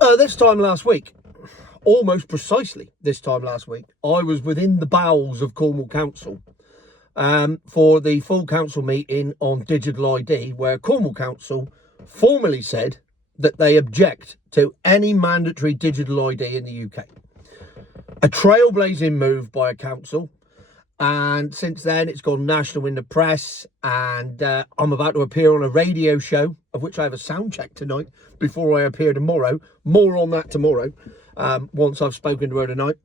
This time last week, almost precisely this time last week, I was within the bowels of Cornwall Council for the full council meeting on digital ID, where Cornwall Council formally said that they object to any mandatory digital ID in the UK. A trailblazing move by a council, and since then it's gone national in the press, and I'm about to appear on a radio show, of which I have a sound check tonight before I appear tomorrow. More on that tomorrow, once I've spoken to her tonight.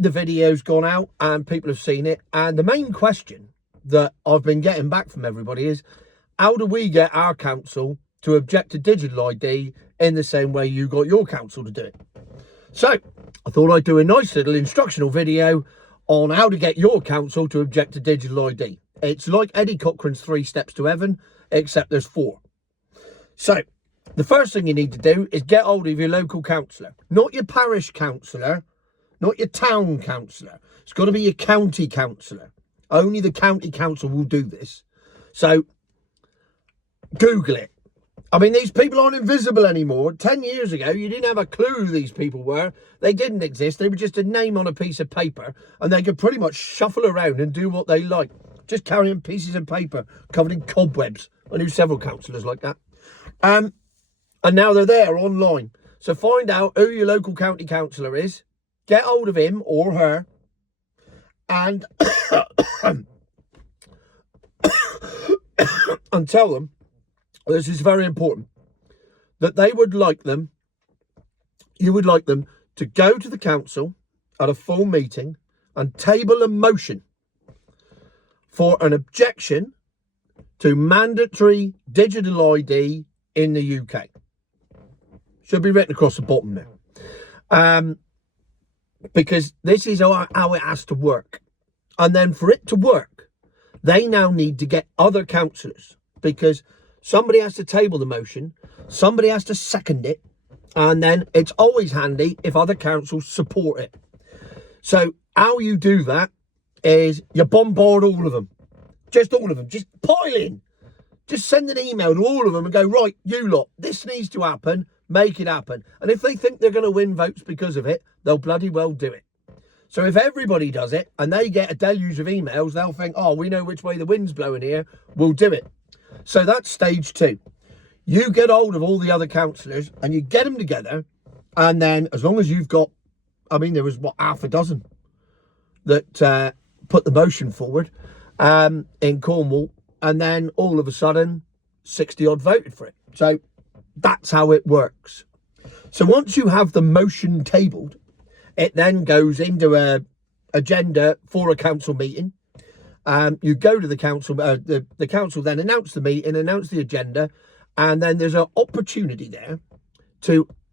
The video's gone out and people have seen it, and the main question that I've been getting back from everybody is, how do we get our council to object to digital ID in the same way you got your council to do it? So I thought I'd do a nice little instructional video on how to get your council to object to digital ID. It's like Eddie Cochrane's 3 Steps to Heaven, except there's 4. So the first thing you need to do is get hold of your local councillor, not your parish councillor, not your town councillor. It's got to be your county councillor. Only the county council will do this. So Google it. I mean, these people aren't invisible anymore. 10 years ago, you didn't have a clue who these people were. They didn't exist. They were just a name on a piece of paper, and they could pretty much shuffle around and do what they like, just carrying pieces of paper covered in cobwebs. I knew several councillors like that. And now they're there online. So find out who your local county councillor is, get hold of him or her, and and tell them, this is very important, that you would like them to go to the council at a full meeting and table a motion for an objection to mandatory digital ID in the UK. Should be written across the bottom there. Because this is how it has to work. And then for it to work, they now need to get other councillors, because somebody has to table the motion, somebody has to second it, and then it's always handy if other councils support it. So how you do that is you bombard all of them. Just all of them. Just pile in. Just send an email to all of them and go, right, you lot, this needs to happen, make it happen. And if they think they're going to win votes because of it, they'll bloody well do it. So if everybody does it and they get a deluge of emails, they'll think, oh, we know which way the wind's blowing here, we'll do it. So that's stage 2. You get hold of all the other councillors and you get them together, and then as long as you've got, I mean, there was, half a dozen that put the motion forward in Cornwall, and then all of a sudden 60 odd voted for it. So that's how it works. So once you have the motion tabled, it then goes into a agenda for a council meeting. You go to the council, the council then announce the meeting, announce the agenda, and then there's an opportunity there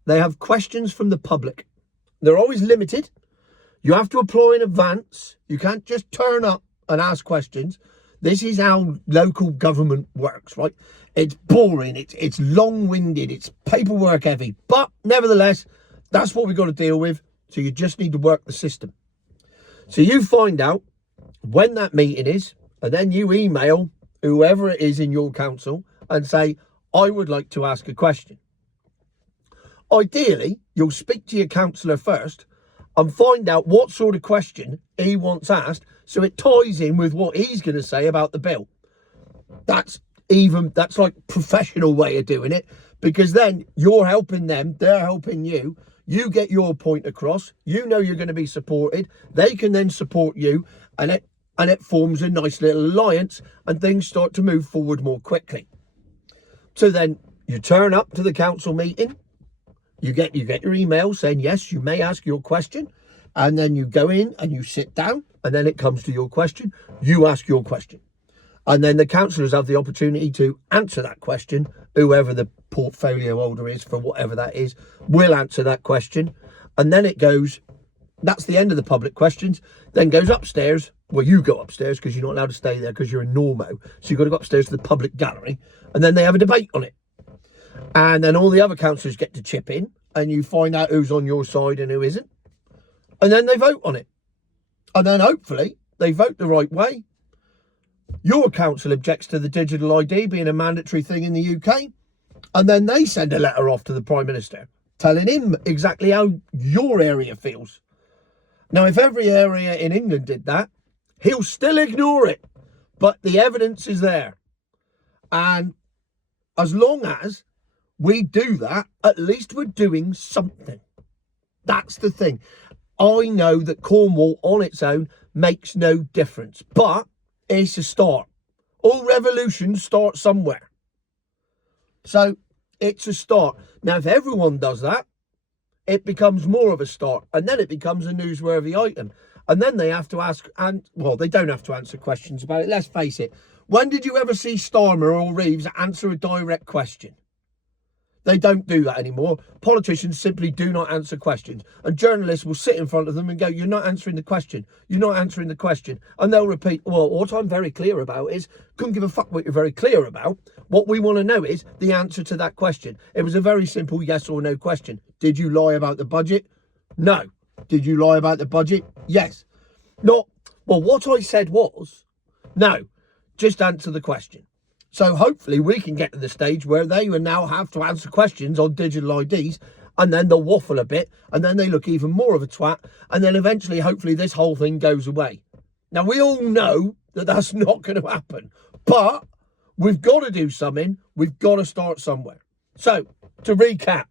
they have questions from the public. They're always limited. You have to apply in advance. You can't just turn up and ask questions. This is how local government works, right? It's boring, it's long-winded, it's paperwork heavy, but nevertheless, that's what we've got to deal with. So you just need to work the system. So you find out when that meeting is, and then you email whoever it is in your council and say, I would like to ask a question. Ideally, you'll speak to your councillor first and find out what sort of question he wants asked, so it ties in with what he's going to say about the bill. That's like professional way of doing it, because then you're helping them, they're helping you. You get your point across. You know you're going to be supported. They can then support you, and it forms a nice little alliance, and things start to move forward more quickly. So then you turn up to the council meeting. You get your email saying, yes, you may ask your question. And then you go in and you sit down, and then it comes to your question. You ask your question. And then the councillors have the opportunity to answer that question. Whoever the portfolio holder is for whatever that is will answer that question. And then it goes, that's the end of the public questions, then goes upstairs. Well, you go upstairs because you're not allowed to stay there because you're a normo. So you've got to go upstairs to the public gallery, and then they have a debate on it. And then all the other councillors get to chip in, and you find out who's on your side and who isn't. And then they vote on it. And then hopefully they vote the right way. Your council objects to the digital ID being a mandatory thing in the UK. And then they send a letter off to the Prime Minister telling him exactly how your area feels. Now, if every area in England did that, he'll still ignore it. But the evidence is there. And as long as we do that, at least we're doing something. That's the thing. I know that Cornwall on its own makes no difference, but it's a start. All revolutions start somewhere. So it's a start. Now, if everyone does that, it becomes more of a start, and then it becomes a newsworthy item. And then they have to ask, and well, they don't have to answer questions about it. Let's face it. When did you ever see Starmer or Reeves answer a direct question? They don't do that anymore. Politicians simply do not answer questions. And journalists will sit in front of them and go, you're not answering the question. You're not answering the question. And they'll repeat, well, what I'm very clear about is, couldn't give a fuck what you're very clear about. What we want to know is the answer to that question. It was a very simple yes or no question. Did you lie about the budget? No. Did you lie about the budget? Yes. Not, well, what I said was, no. Just answer the question. So hopefully we can get to the stage where they will now have to answer questions on digital IDs, and then they'll waffle a bit, and then they look even more of a twat, and then eventually, hopefully, this whole thing goes away. Now, we all know that that's not going to happen, but we've got to do something. We've got to start somewhere. So, to recap,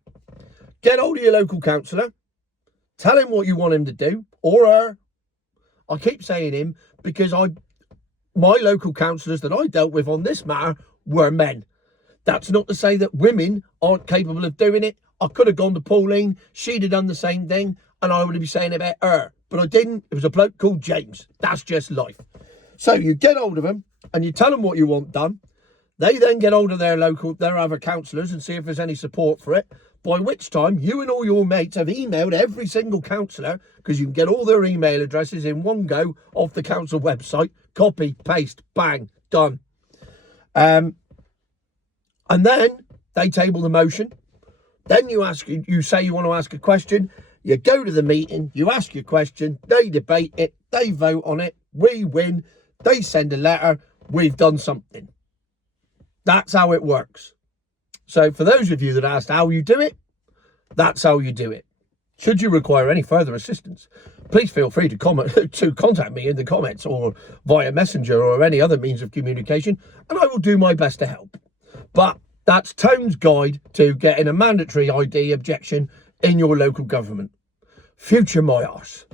get hold of your local councillor, tell him what you want him to do, or her. I keep saying him because my local councillors that I dealt with on this matter were men. That's not to say that women aren't capable of doing it. I could have gone to Pauline. She'd have done the same thing, and I would be saying about her. But I didn't. It was a bloke called James. That's just life. So you get hold of them, and you tell them what you want done. They then get hold of their other councillors and see if there's any support for it. By which time, you and all your mates have emailed every single councillor, because you can get all their email addresses in one go off the council website. Copy, paste, bang, done. And then they table the motion. Then you say you want to ask a question. You go to the meeting, you ask your question, they debate it, they vote on it, we win, they send a letter, we've done something. That's how it works. So for those of you that asked how you do it, that's how you do it. Should you require any further assistance, please feel free to contact me in the comments or via Messenger or any other means of communication, and I will do my best to help. But that's Tone's guide to getting a mandatory ID objection in your local government. Future my arse.